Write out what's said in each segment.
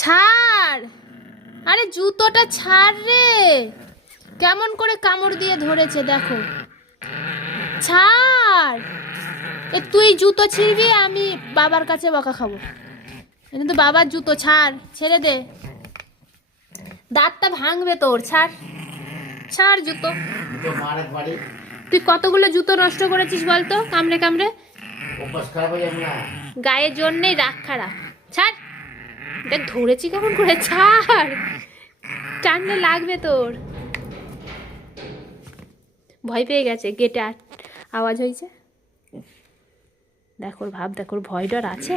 ছাড়, আরে জুতোটা ছাড় রে, কেমন করে কামড় দিয়ে ধরেছে দেখো। ছাড়, তুই জুতো ছিঁড়বি, আমি বাবার কাছে বকা খাবো। এটা তো বাবার জুতো, ছাড়, ছেড়ে দে, দাঁতটা ভাঙবে তোর। ছাড় ছাড় জুতো। তুই কতগুলো জুতো নষ্ট করেছিস বলতো, কামড়ে কামড়ে। গায়ের জন্যেই রাগ খারাপ। ছাড়, দেখ ধরেছি কেমন করে। ছাড়, টানলে লাগবে তোর। ভয় পেয়ে গেছে, গেটে আওয়াজ হয়েছে। দেখো ভাব, দেখো ভয় ডর আছে।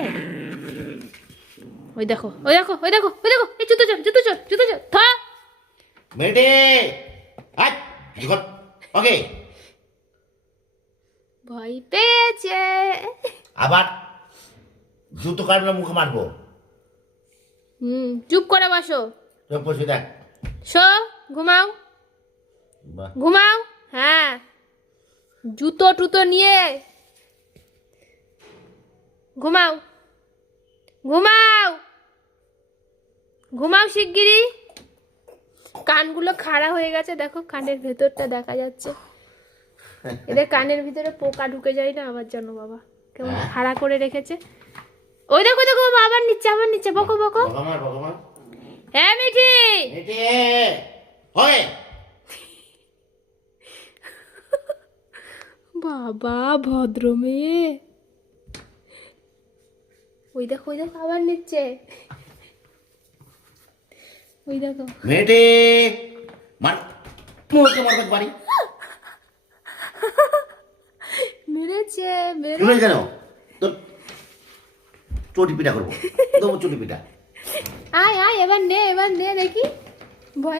ওই দেখো, ওই দেখো, ওই দেখো, ওই দেখো, এই জুতো চোর, জুতো চোর, জুতো চোর। থা মেটে ওকে, ভয় পেয়েছে। আবার জুতো কাটলে মুখে মারবো। চুপ করে বসো। চোখ বসে দেখ। শো, ঘুমাও ঘুমাও। হ্যাঁ, জুতো টুতো নিয়ে ঘুমাও, ঘুমাও, ঘুমাও শিগগিরই। কানগুলো খাড়া হয়ে গেছে, দেখো কানের ভেতরটা দেখা যাচ্ছে। এদের কানের ভিতরে পোকা ঢুকে যায় না আবার জানো বাবা, কেমন খাড়া করে রেখেছে। ওই দেখো, দেখো আবার নিচে, আবার নিচে, বকো বকো। হ্যাঁ মিঠি, বাবা ভদ্র মেয়ে। ওই দেখো, ওই দেখো আবার নিচ্ছে, ওই দেখো। মেটে মুখে মারবে বাড়ি। মেরেছে, শুনে কেন তোর চটি পিঠা করবো, দেবো চটি পিঠা। আয় আয়, এবার নে, এবার নে দেখি। ভয়